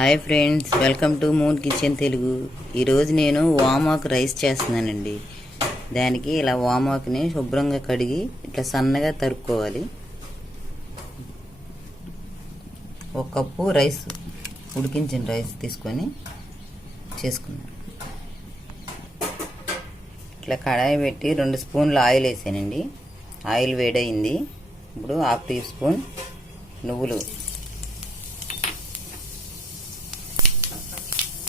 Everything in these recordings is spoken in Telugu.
Hi friends, welcome to moon kitchen Telugu. ఈరోజు నేను వామాకు రైస్ చేస్తున్నానండి. దానికి ఇలా వామాకుని శుభ్రంగా కడిగి ఇట్లా సన్నగా తరుక్కోవాలి. ఒక కప్పు రైస్, ఉడికించిన రైస్ తీసుకొని చేసుకున్నాను. ఇట్లా కడాయి పెట్టి 2 స్పూన్లు ఆయిల్ వేసానండి. ఆయిల్ వేడయింది. ఇప్పుడు 1/2 టీ స్పూన్ నువ్వులు,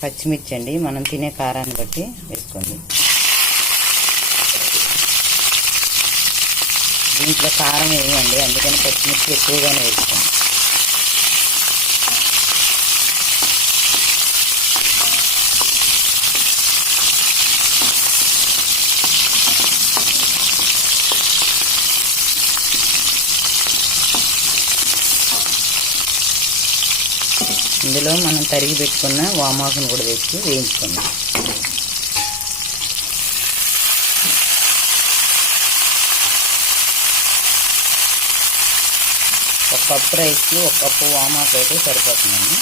పచ్చిమిర్చి అండి, మనం తినే కారాన్ని బట్టి వేసుకోండి. దీంట్లో కారం వేయండి, అందుకని పచ్చిమిర్చి ఎక్కువగానే వేసుకోండి. ఇందులో మనం తరిగి పెట్టుకున్న వామాకును కూడా వేసి వేయించుకుందాం. ఒక కప్పు రైస్కి 1 కప్పు వామాకు అయితే సరిపోతుందండి.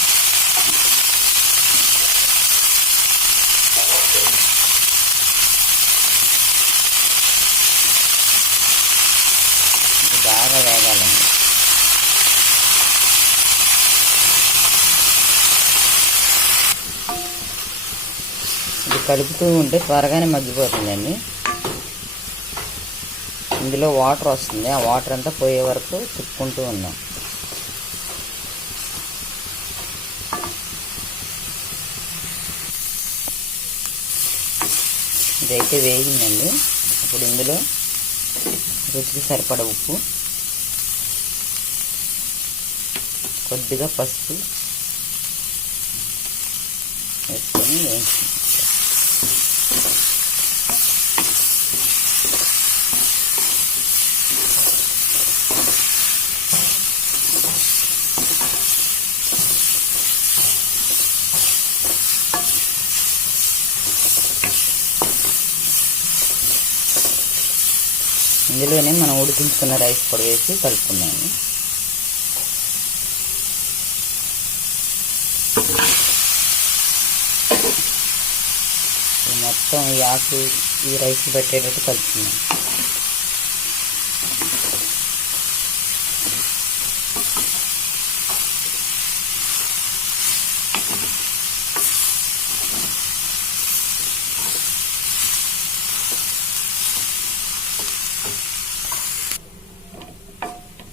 బాగా వేగాలండి. ఇది కలుపుతూ ఉంటే త్వరగానే మగ్గిపోతుందండి. ఇందులో వాటర్ వస్తుంది, ఆ వాటర్ అంతా పోయే వరకు తిప్పుకుంటూ ఉన్నాం. ఇదైతే వేగిందండి. ఇప్పుడు ఇందులో రుచికి సరిపడ ఉప్పు, కొద్దిగా పసుపు వేసుకొని వేయించుకుంటాం. ఇందులోనే మనం ఉడికించుకున్న రైస్ కూడా వేసి కలుపుకున్నాము. మొత్తం ఈ ఆకు ఈ రైస్ పెట్టేటట్టు కలుపుకున్నాం.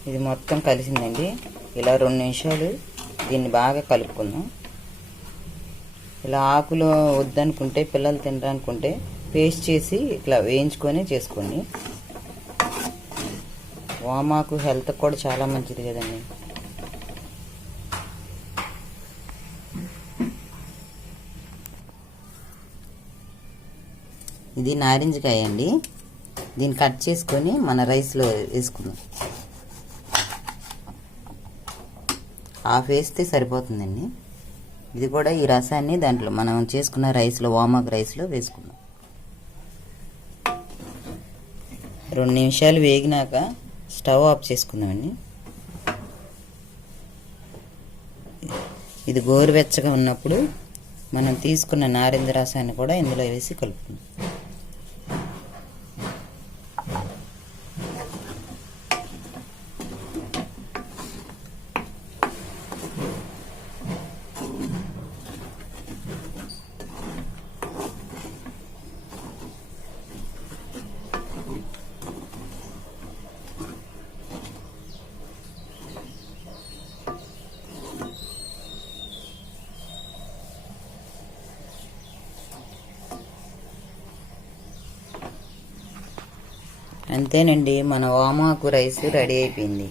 ఇది మొత్తం కలిసిందండి. ఇలా 2 నిమిషాలు దీన్ని బాగా కలుపుకుందాం. ఇలా ఆకులో వద్దనుకుంటే, పిల్లలు తినడానుకుంటే పేస్ట్ చేసి ఇట్లా వేయించుకొని చేసుకోండి. వామాకు హెల్త్ కూడా చాలా మంచిది కదండి. ఇది నారింజకాయ అండి. దీన్ని కట్ చేసుకొని మన రైస్లో వేసుకుందాం. హాఫ్ వేస్తే సరిపోతుందండి. ఇది కూడా ఈ రసాన్ని దాంట్లో మనం చేసుకున్న రైస్లో, వామాకు రైస్లో వేసుకుందాం. 2 నిమిషాలు వేగినాక స్టవ్ ఆఫ్ చేసుకుందామండి. ఇది గోరువెచ్చగా ఉన్నప్పుడు మనం తీసుకున్న నారింజ రసాన్ని కూడా ఇందులో వేసి కలుపుకుందాం. అంతేనండి, మన వామాకు రైస్ రెడీ అయిపోయింది.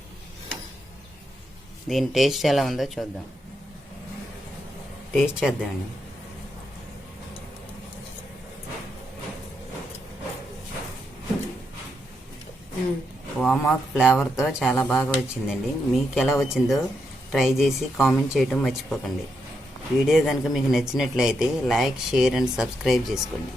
దీని టేస్ట్ ఎలా ఉందో చూద్దాం. టేస్ట్ చేద్దామండి. వామాకు ఫ్లేవర్తో చాలా బాగా వచ్చిందండి. మీకు ఎలా వచ్చిందో ట్రై చేసి కామెంట్ చేయడం మర్చిపోకండి. వీడియో కనుక మీకు నచ్చినట్లయితే లైక్, షేర్ అండ్ సబ్స్క్రైబ్ చేసుకోండి.